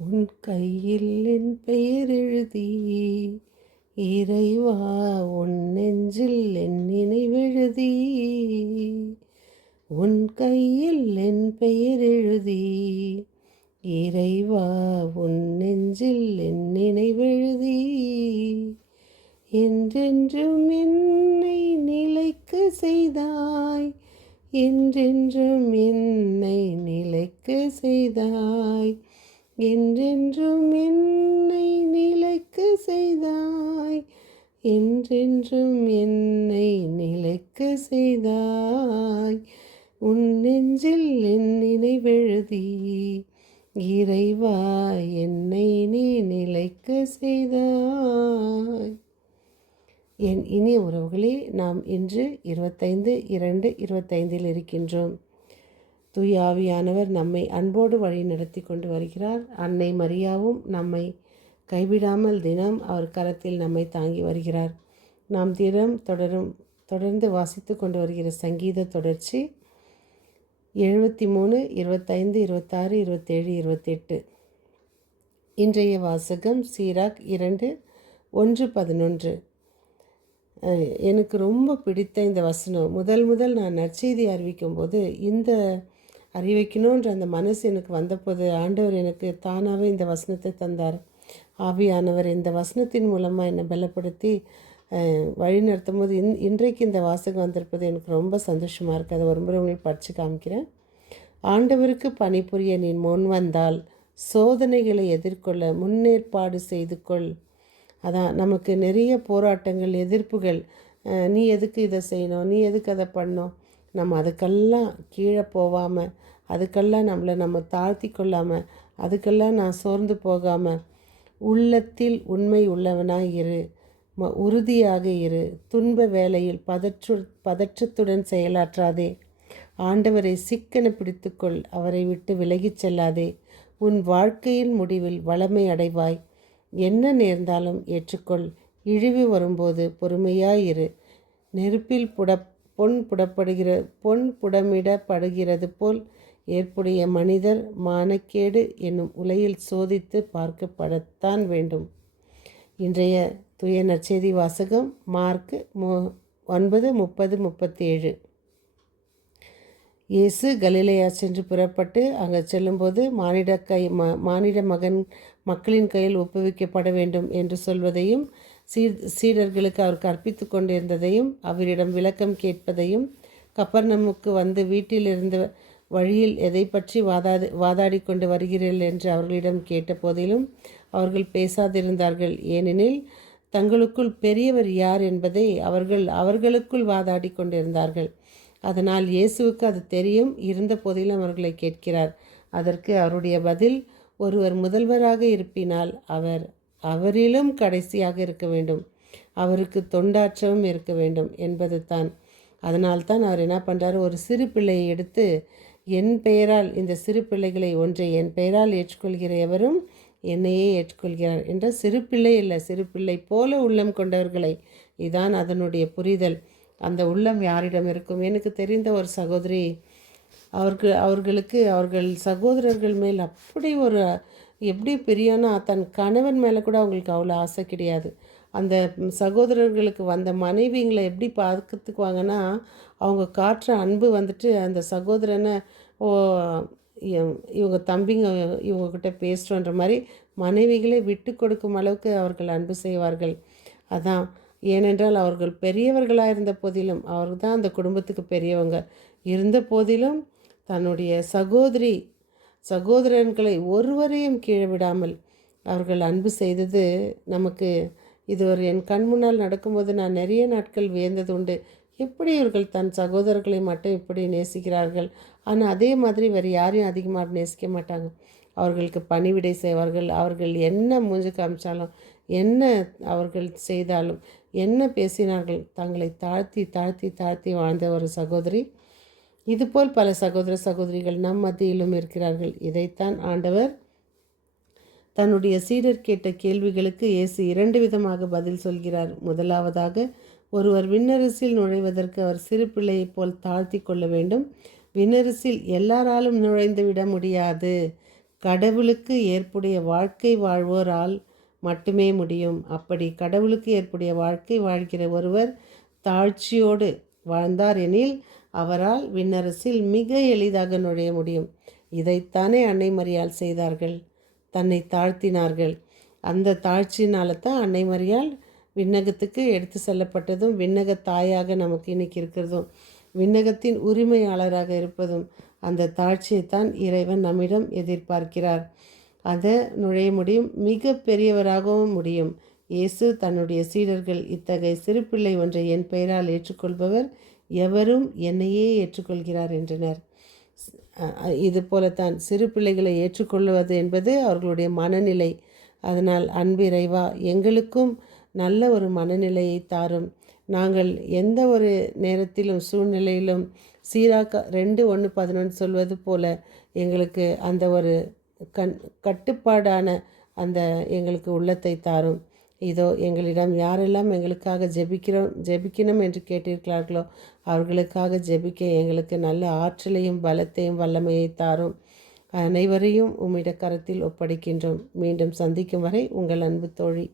உன் கையில் என் பெயர் எழுதி இறைவா உன் நெஞ்சில் என் நினைவெழுதி உன் கையில் என் பெயர் எழுதி இறைவா உன் நெஞ்சில் என் நினைவெழுதி என்றென்றும் என்னை நிலைக்க செய்தாய் என்றென்றும் என்னை நிலைக்க செய்தாய் என்றென்றும் என்னை நிலைக்க செய்தாய் என்றென்றும் என்னை நிலைக்க செய்தாய் உன் நெஞ்சில் என் நினைவெழுதி இறைவா என்னை நீ நிலைக்க செய்தாய். என் இனிய உறவுகளே, நாம் இன்று 25/2/25 இருக்கின்றோம். தூய ஆவியானவர் நம்மை அன்போடு வழி நடத்தி கொண்டு வருகிறார். அன்னை மரியாவும் நம்மை கைவிடாமல் தினம் அவர் கரத்தில் நம்மை தாங்கி வருகிறார். நாம் தினம் தொடர்ந்து வாசித்து கொண்டு வருகிற சங்கீத தொடர்ச்சி 73, 25, 26, 27, 28. இன்றைய வாசகம் சீராக் 2:1-11. எனக்கு ரொம்ப பிடித்த இந்த வசனம். முதல் நான் நற்செய்தி அறிவிக்கும்போது இந்த அறிவிக்கணுன்ற அந்த மனசு எனக்கு வந்தபோது ஆண்டவர் எனக்கு தானாகவே இந்த வசனத்தை தந்தார். ஆவியானவர் இந்த வசனத்தின் மூலமாக என்னை பலப்படுத்தி வழி நடத்தும் போது இன்றைக்கு இந்த வாசகம் வந்திருப்பது எனக்கு ரொம்ப சந்தோஷமாக இருக்குது. அதை ஒரு முறை உங்களுக்கு படித்து காமிக்கிறேன். ஆண்டவருக்கு பணிபுரிய நீ முன் வந்தால் சோதனைகளை எதிர்கொள்ள முன்னேற்பாடு செய்து கொள். அதான் நமக்கு நிறைய போராட்டங்கள், எதிர்ப்புகள். நீ எதுக்கு இதை செய்யணும், நீ எதுக்கு அதை பண்ணணும், நம்ம அதுக்கெல்லாம் கீழே போகாமல், அதுக்கெல்லாம் நம்ம தாழ்த்தி கொள்ளாமல், அதுக்கெல்லாம் நான் சோர்ந்து போகாமல் உள்ளத்தில் உண்மை உள்ளவனாக இரு, உறுதியாக இரு. துன்ப வேளையில் பதற்றத்துடன் செயலாற்றாதே. ஆண்டவரை சிக்கன பிடித்துக்கொள், அவரை விட்டு விலகிச் செல்லாதே. உன் வாழ்க்கையின் முடிவில் வளமை அடைவாய். என்ன நேர்ந்தாலும் ஏற்றுக்கொள். இழிவு வரும்போது பொறுமையாயிரு. நெருப்பில் பொன் புடமிடப்படுகிறது போல் ஏற்புடைய மனிதர் மானக்கேடு என்னும் உலையில் சோதித்து பார்க்கப்படத்தான் வேண்டும். இன்றைய தூய நற்செய்தி வாசகம் மார்க் 9:30-37. இயேசு கலிலேயா சென்று புறப்பட்டு அங்கே செல்லும்போது மானிட மகன் மக்களின் கையில் ஒப்புவிக்கப்பட வேண்டும் என்று சொல்வதையும் சீடர்களுக்கு அவர் கற்பித்து கொண்டிருந்ததையும் அவரிடம் விளக்கம் கேட்பதையும் கப்பர்நமுக்கு வந்து வீட்டில் இருந்த வழியில் எதை பற்றி வாதாடி கொண்டு வருகிறீர்கள் என்று அவர்களிடம் கேட்ட போதிலும் அவர்கள் பேசாதிருந்தார்கள். ஏனெனில் தங்களுக்குள் பெரியவர் யார் என்பதை அவர்களுக்குள் வாதாடி கொண்டிருந்தார்கள். அதனால் இயேசுவுக்கு அது தெரியும். இருந்த போதிலும் அவர்களை கேட்கிறார். அதற்கு அவருடைய பதில், ஒருவர் முதல்வராக இருப்பினால் அவரிலும் கடைசியாக இருக்க வேண்டும், அவருக்கு தொண்டாற்றவும் இருக்க வேண்டும் என்பது தான். அதனால்தான் அவர் என்ன பண்ணுறாரு, ஒரு சிறு பிள்ளையை எடுத்து என் பெயரால் இந்த சிறு பிள்ளைகளை ஒன்றை என் பெயரால் ஏற்றுக்கொள்கிற எவரும் என்னையே ஏற்றுக்கொள்கிறார் என்ற சிறு பிள்ளை இல்லை, சிறு பிள்ளை போல உள்ளம் கொண்டவர்களை. இதான் அதனுடைய புரிதல். அந்த உள்ளம் யாரிடம் இருக்கும்? எனக்கு தெரிந்த ஒரு சகோதரி, அவர்களுக்கு அவர்கள் சகோதரர்கள் மேல் அப்படி ஒரு எப்படி பிரியானா தன் கணவன் மேலே கூட அவங்களுக்கு அவ்வளோ ஆசை கிடையாது. அந்த சகோதரர்களுக்கு வந்த மனைவிங்களை எப்படி பார்த்துக்குவாங்கன்னா, அவங்க காட்டுற அன்பு வந்துட்டு அந்த சகோதரனை இவங்க தம்பிங்க இவங்கக்கிட்ட பேசுகிறோன்ற மாதிரி மனைவிகளை விட்டு கொடுக்கும் அளவுக்கு அவர்கள் அன்பு செய்வார்கள். அதான், ஏனென்றால் அவர்கள் பெரியவர்களாக இருந்த போதிலும், அவர்கள் தான் அந்த குடும்பத்துக்கு பெரியவங்க இருந்த போதிலும் தன்னுடைய சகோதரன்களை ஒருவரையும் கீழே விடாமல் அவர்கள் அன்பு செய்தது நமக்கு இது ஒரு என் கண் முன்னால் நடக்கும்போது நான் நிறைய நாட்கள் வியந்தது உண்டு. எப்படி இவர்கள் தன் சகோதரர்களை மட்டும் இப்படி நேசிக்கிறார்கள், ஆனால் அதே மாதிரி வேறு யாரையும் அதிகமாக நேசிக்க மாட்டாங்க. அவர்களுக்கு பணிவிடை செய்வார்கள். அவர்கள் என்ன மூஞ்சி காமிச்சாலும், என்ன அவர்கள் செய்தாலும், என்ன பேசினார்கள், தங்களை தாழ்த்தி தாழ்த்தி தாழ்த்தி வாழ்ந்த ஒரு சகோதரி. இதுபோல் பல சகோதரிகள் நம் மத்தியிலும் இருக்கிறார்கள். இதைத்தான் ஆண்டவர் தன்னுடைய சீடர் கேட்ட கேள்விகளுக்கு இயேசு 2 விதமாக பதில் சொல்கிறார். முதலாவதாக, ஒருவர் விண்ணரசில் நுழைவதற்கு அவர் சிறு பிள்ளையைப் போல் தாழ்த்தி கொள்ள வேண்டும். விண்ணரசில் எல்லாராலும் நுழைந்து விட முடியாது. கடவுளுக்கு ஏற்புடைய வாழ்க்கை வாழ்வோரால் மட்டுமே முடியும். அப்படி கடவுளுக்கு ஏற்புடைய வாழ்க்கை வாழ்கிற ஒருவர் தாழ்ச்சியோடு வாழ்ந்தார் எனில் அவரால் விண்ணரசில் மிக எளிதாக நுழைய முடியும். இதைத்தானே அன்னை மரியாள் செய்தார்கள், தன்னை தாழ்த்தினார்கள். அந்த தாழ்ச்சியினால தான் அன்னை மரியாள் விண்ணகத்துக்கு எடுத்து செல்லப்பட்டதும், விண்ணக தாயாக நமக்கு இன்னைக்கு இருக்கிறதும், விண்ணகத்தின் உரிமையாளராக இருப்பதும் அந்த தாழ்ச்சியைத்தான் இறைவன் நம்மிடம் எதிர்பார்க்கிறார். அதை நுழைய முடியும், மிக பெரியவராகவும் முடியும். இயேசு தன்னுடைய சீடர்கள், இத்தகைய சிறு பிள்ளை ஒன்றை என் பெயரால் ஏற்றுக்கொள்பவர் எவரும் என்னையே ஏற்றுக்கொள்கிறார் என்றனர். இது போலத்தான் சிறு பிள்ளைகளை ஏற்றுக்கொள்வது என்பது அவர்களுடைய மனநிலை. அதனால் அன்பு இறைவா, எங்களுக்கும் நல்ல ஒரு மனநிலையை தாரும். நாங்கள் எந்த ஒரு நேரத்திலும் சூழ்நிலையிலும் சீராக 2:1:11 சொல்வது போல எங்களுக்கு அந்த ஒரு கட்டுப்பாடான அந்த எங்களுக்கு உள்ளத்தை தாரும். இதோ எங்களிடம் யாரெல்லாம் எங்களுக்காக ஜெபிக்கணும் என்று கேட்டிருக்கிறார்களோ அவர்களுக்காக ஜெபிக்க எங்களுக்கு நல்ல ஆற்றலையும் பலத்தையும் வல்லமையை தாரும். அனைவரையும் உம்மிட கரத்தில் ஒப்படைக்கின்றோம். மீண்டும் சந்திக்கும் வரை உங்கள் அன்பு தோழி.